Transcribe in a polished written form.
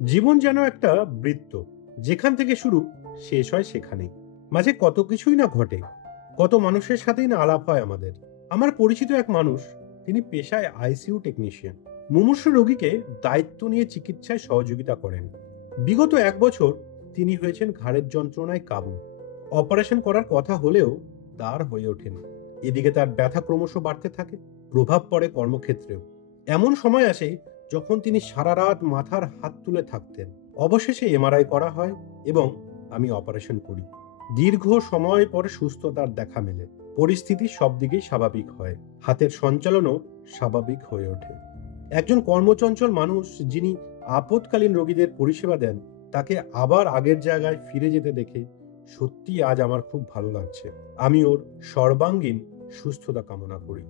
জীবন যেন একটা বৃত্ত, যেখান থেকে শুরু শেষ হয় সেখানেই। মাঝে কত কিছুই না ঘটে, কত মানুষের সাথেই না আলাপ হয় আমাদের। আমার পরিচিত এক মানুষ, তিনি পেশায় আইসিইউ টেকনিশিয়ান। মুমূর্ষু রোগীকে দায়িত্ব নিয়ে চিকিৎসায় সহযোগিতা করেন। বিগত 1 বছর তিনি হয়েছেন ঘাড়ের যন্ত্রণায় কাবু। অপারেশন করার কথা হলেও তার হয়ে ওঠেনি। এদিকে তার ব্যথা ক্রমশ বাড়তে থাকে, প্রভাব পড়ে কর্মক্ষেত্রেও। এমন সময় আসে যখন তিনি সারা রাত মাথার হাত তুলে থাকতেন। অবশেষে এমআরআই করা হয় এবং আমি অপারেশন করি। দীর্ঘ সময় পরে সুস্থতার দেখা মেলে, পরিস্থিতি সব দিকেই স্বাভাবিক হয়, হাতের সঞ্চালনও স্বাভাবিক হয়ে ওঠে। একজন কর্মচঞ্চল মানুষ যিনি আপৎকালীন রোগীদের পরিষেবা দেন, তাকে আবার আগের জায়গায় ফিরে যেতে দেখে সত্যি আজ আমার খুব ভালো লাগছে। আমি ওর সর্বাঙ্গীন সুস্থতা কামনা করি।